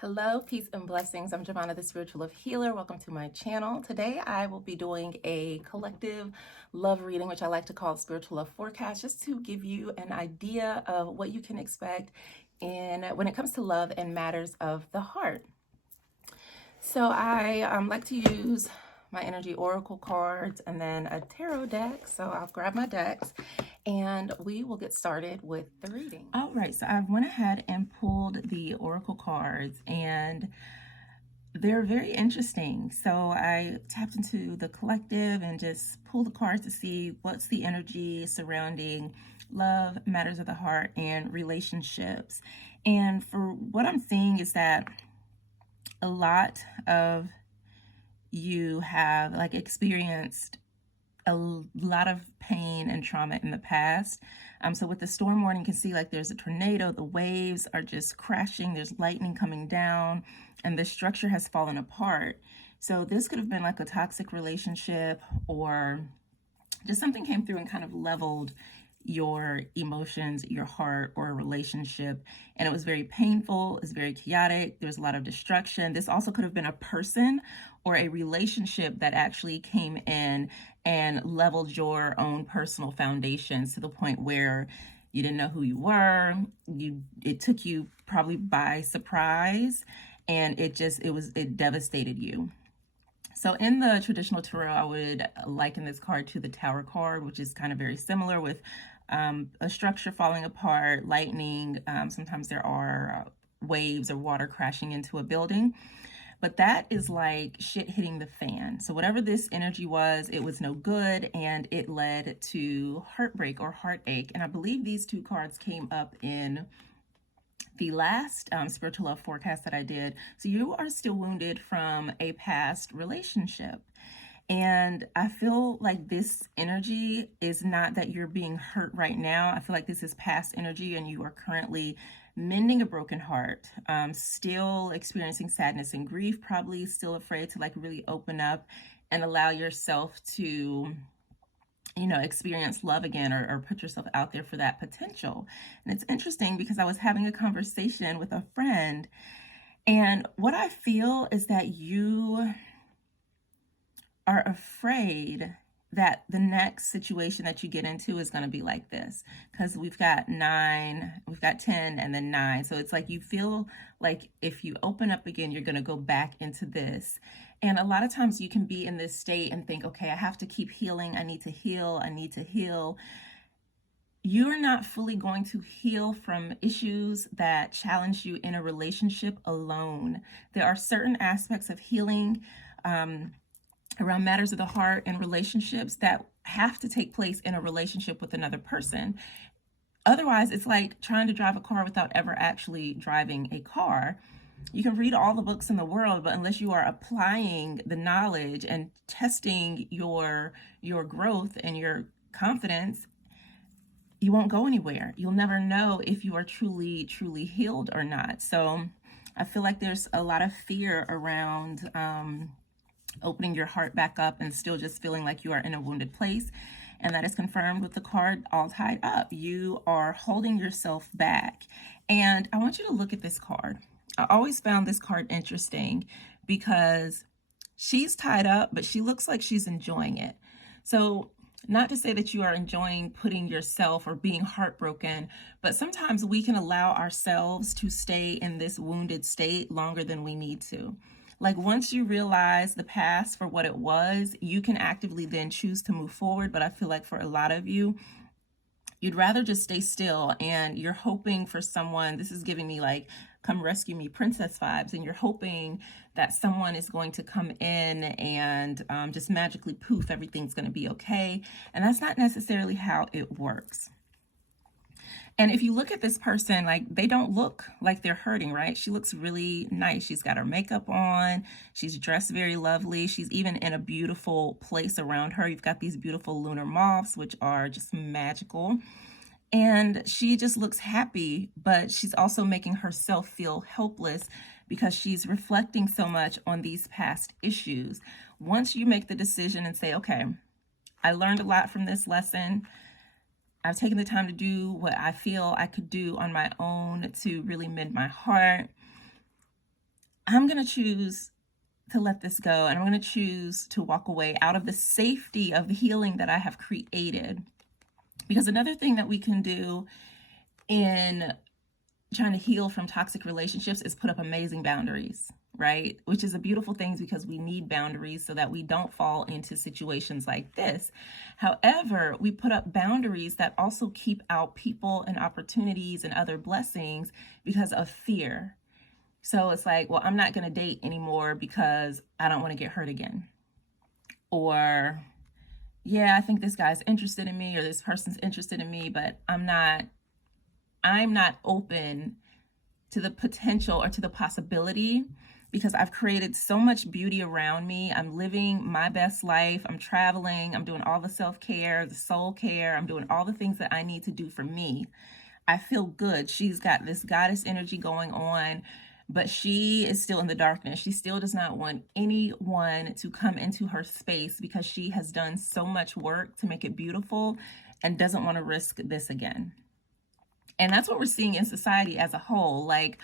Hello, peace and blessings. I'm Jovhannah, the Spiritual Love Healer. Welcome to my channel. Today I will be doing a collective love reading, which I like to call Spiritual Love Forecast, just to give you an idea of what you can expect when it comes to love and matters of the heart. So I like to use my energy oracle cards and then a tarot deck. So I'll grab my decks and we will get started with the reading. All right, so I went ahead and pulled the oracle cards and they're very interesting. So I tapped into the collective and just pulled the cards to see what's the energy surrounding love, matters of the heart, and relationships. And for what I'm seeing is that a lot of you have experienced a lot of pain and trauma in the past. So with the storm warning, you can see there's a tornado, the waves are just crashing, there's lightning coming down, and the structure has fallen apart. So this could have been like a toxic relationship, or just something came through and kind of leveled your emotions, your heart, or a relationship. And it was very painful, it's very chaotic, there's a lot of destruction. This also could have been a person or a relationship that actually came in and leveled your own personal foundations to the point where you didn't know who you were. It took you probably by surprise, and it devastated you. So in the traditional tarot, I would liken this card to the Tower card, which is kind of very similar with a structure falling apart, lightning. Sometimes there are waves or water crashing into a building. But that is like shit hitting the fan. So whatever this energy was, it was no good, and it led to heartbreak or heartache. And I believe these two cards came up in the last spiritual love forecast that I did. So you are still wounded from a past relationship. And I feel like this energy is not that you're being hurt right now. I feel like this is past energy and you are currently mending a broken heart, still experiencing sadness and grief, probably still afraid to really open up and allow yourself to experience love again, or put yourself out there for that potential. And it's interesting because I was having a conversation with a friend, and what I feel is that you are afraid that the next situation that you get into is going to be like this, because we've got 9, we've got 10, and then 9. So it's like you feel like if you open up again, you're going to go back into this. And a lot of times you can be in this state and think, okay, I have to keep healing. I need to heal. I need to heal. You're not fully going to heal from issues that challenge you in a relationship alone. There are certain aspects of healing around matters of the heart and relationships that have to take place in a relationship with another person. Otherwise, it's like trying to drive a car without ever actually driving a car. You can read all the books in the world, but unless you are applying the knowledge and testing your growth and your confidence, you won't go anywhere. You'll never know if you are truly healed or not. So I feel like there's a lot of fear around opening your heart back up and still just feeling like you are in a wounded place. And that is confirmed with the card all tied up. You are holding yourself back. And I want you to look at this card. I always found this card interesting because she's tied up, but she looks like she's enjoying it. So not to say that you are enjoying putting yourself or being heartbroken, but sometimes we can allow ourselves to stay in this wounded state longer than we need to. Like once you realize the past for what it was, you can actively then choose to move forward. But I feel like for a lot of you, you'd rather just stay still, and you're hoping for someone. This is giving me like come rescue me princess vibes, and you're hoping that someone is going to come in and just magically poof, everything's going to be okay. And that's not necessarily how it works. And if you look at this person, they don't look like they're hurting, right? She looks really nice. She's got her makeup on. She's dressed very lovely. She's even in a beautiful place around her. You've got these beautiful lunar moths, which are just magical. And she just looks happy, but she's also making herself feel helpless because she's reflecting so much on these past issues. Once you make the decision and say, okay, I learned a lot from this lesson. I've taken the time to do what I feel I could do on my own to really mend my heart. I'm going to choose to let this go, and I'm going to choose to walk away out of the safety of the healing that I have created. Because another thing that we can do in trying to heal from toxic relationships is put up amazing boundaries, right? Which is a beautiful thing because we need boundaries so that we don't fall into situations like this. However, we put up boundaries that also keep out people and opportunities and other blessings because of fear. So it's like, well, I'm not going to date anymore because I don't want to get hurt again. Or, yeah, I think this guy's interested in me or this person's interested in me, but I'm not open to the potential or to the possibility because I've created so much beauty around me. I'm living my best life. I'm traveling. I'm doing all the self-care, the soul care. I'm doing all the things that I need to do for me. I feel good. She's got this goddess energy going on, but she is still in the darkness. She still does not want anyone to come into her space because she has done so much work to make it beautiful and doesn't want to risk this again. And that's what we're seeing in society as a whole. Like,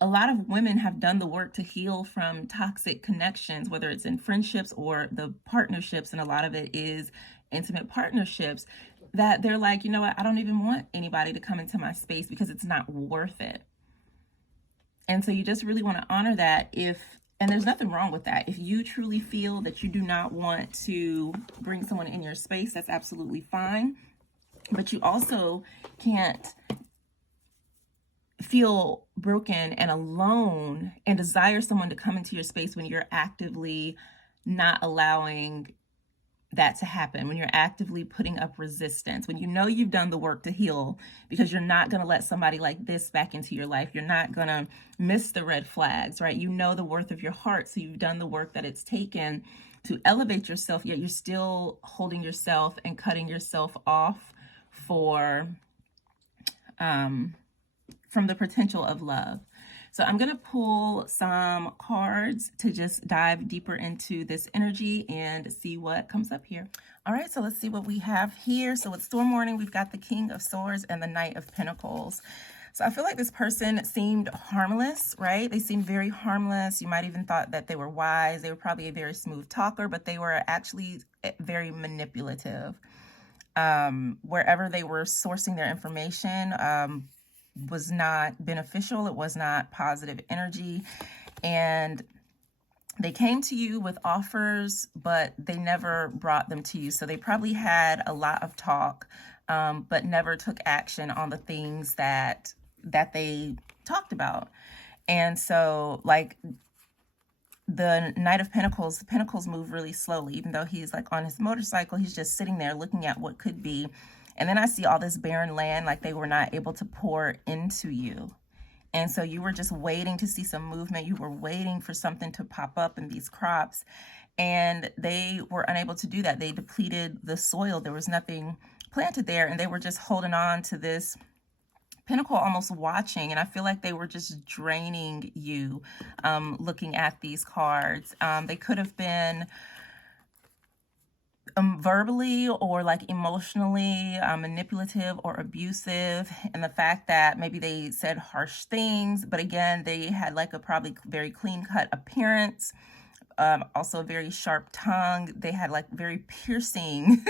a lot of women have done the work to heal from toxic connections, whether it's in friendships or the partnerships, and a lot of it is intimate partnerships, that they're like, you know what, I don't even want anybody to come into my space because it's not worth it. And so you just really want to honor that and there's nothing wrong with that. If you truly feel that you do not want to bring someone in your space, that's absolutely fine. But you also can't feel broken and alone and desire someone to come into your space when you're actively not allowing that to happen, when you're actively putting up resistance, when you know you've done the work to heal, because you're not going to let somebody like this back into your life. You're not going to miss the red flags, right? You know the worth of your heart, so you've done the work that it's taken to elevate yourself, yet you're still holding yourself and cutting yourself off from the potential of love. So I'm going to pull some cards to just dive deeper into this energy and see what comes up here. All right, so let's see what we have here. So with Storm Warning, we've got the King of Swords and the Knight of Pentacles. So I feel like this person seemed harmless, right? They seemed very harmless. You might even thought that they were wise. They were probably a very smooth talker, but they were actually very manipulative. Wherever they were sourcing their information, was not beneficial. It was not positive energy. And they came to you with offers, but they never brought them to you. So they probably had a lot of talk, but never took action on the things that they talked about. And so, like, the Knight of Pentacles, the Pentacles move really slowly. Even though he's like on his motorcycle, he's just sitting there looking at what could be. And then I see all this barren land, like they were not able to pour into you. And so you were just waiting to see some movement. You were waiting for something to pop up in these crops. And they were unable to do that. They depleted the soil. There was nothing planted there. And they were just holding on to this pentacle, almost watching. And I feel like they were just draining you, looking at these cards. They could have been verbally or like emotionally manipulative or abusive, and the fact that maybe they said harsh things, but again, they had like a probably very clean-cut appearance, also a very sharp tongue. They had like very piercing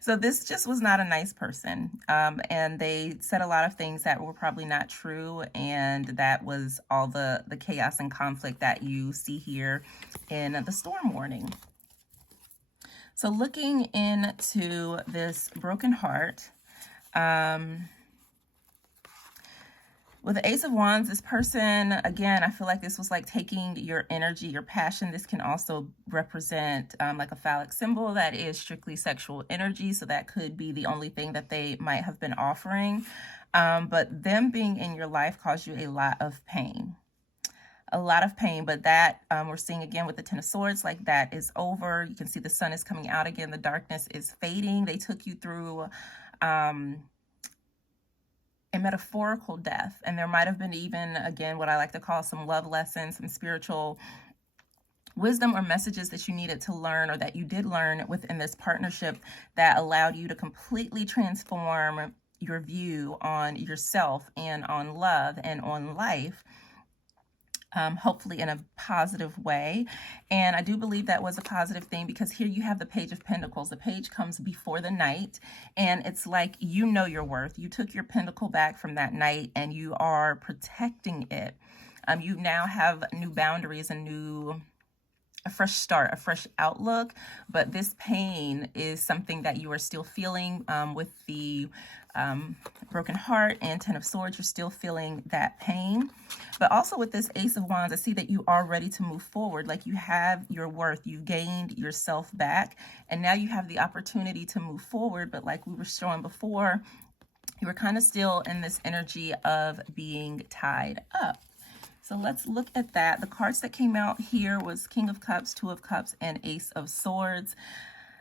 so this just was not a nice person, and they said a lot of things that were probably not true, and that was all the chaos and conflict that you see here in the Storm Warning. So looking into this broken heart, with the Ace of Wands, this person, again, I feel like this was like taking your energy, your passion. This can also represent like a phallic symbol that is strictly sexual energy. So that could be the only thing that they might have been offering. But them being in your life caused you a lot of pain. A lot of pain, but that we're seeing again with the Ten of Swords, like that is over. You can see the sun is coming out again. The darkness is fading. They took you through a metaphorical death, and there might have been even, again, what I like to call some love lessons, some spiritual wisdom or messages that you needed to learn, or that you did learn within this partnership, that allowed you to completely transform your view on yourself and on love and on life. hopefully in a positive way. And I do believe that was a positive thing, because here you have the Page of Pentacles. The page comes before the Knight, and it's like, you know your worth. You took your pentacle back from that Knight and you are protecting it. You now have new boundaries, a fresh start, a fresh outlook, but this pain is something that you are still feeling with the broken heart and Ten of Swords. You're still feeling that pain. But also with this Ace of Wands, I see that you are ready to move forward. Like, you have your worth, you've gained yourself back, and now you have the opportunity to move forward. But like we were showing before, you were kind of still in this energy of being tied up. So let's look at that. The cards that came out here was King of Cups, Two of Cups, and Ace of Swords.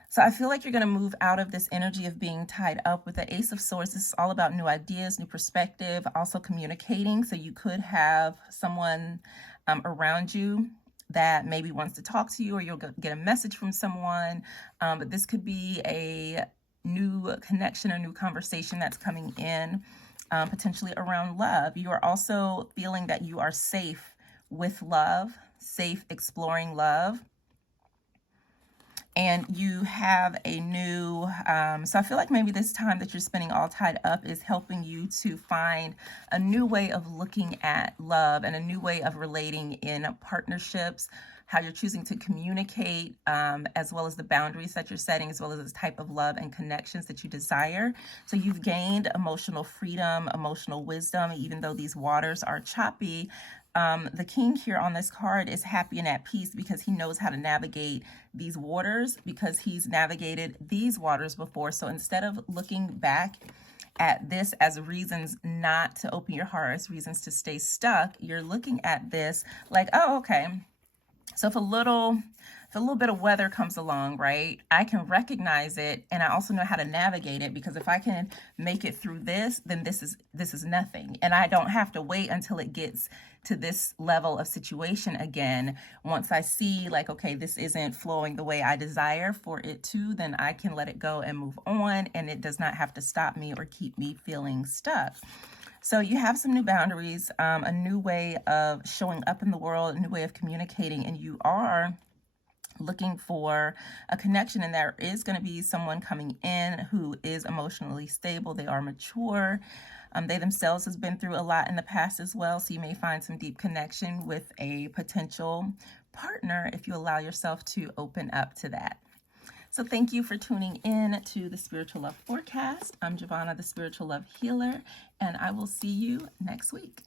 So I feel like you're going to move out of this energy of being tied up. With the Ace of Swords, this is all about new ideas, new perspective, also communicating. So you could have someone around you that maybe wants to talk to you, or you'll get a message from someone. But this could be a new connection or new conversation that's coming in, potentially around love. You are also feeling that you are safe with love, safe exploring love. And you have a new, so I feel like maybe this time that you're spending all tied up is helping you to find a new way of looking at love and a new way of relating in partnerships, how you're choosing to communicate, as well as the boundaries that you're setting, as well as the type of love and connections that you desire. So you've gained emotional freedom, emotional wisdom, even though these waters are choppy. The king here on this card is happy and at peace because he knows how to navigate these waters, because he's navigated these waters before. So instead of looking back at this as reasons not to open your heart, as reasons to stay stuck, you're looking at this like, oh, okay. So if a little bit of weather comes along, right, I can recognize it, and I also know how to navigate it, because if I can make it through this, then this is nothing. And I don't have to wait until it gets to this level of situation again. Once I see like, okay, this isn't flowing the way I desire for it to, then I can let it go and move on, and it does not have to stop me or keep me feeling stuck. So you have some new boundaries, a new way of showing up in the world, a new way of communicating, and you are looking for a connection, and there is going to be someone coming in who is emotionally stable. They are mature. They themselves has been through a lot in the past as well, so you may find some deep connection with a potential partner if you allow yourself to open up to that. So thank you for tuning in to the Spiritual Love Forecast. I'm Jovhannah, the Spiritual Love Healer, and I will see you next week.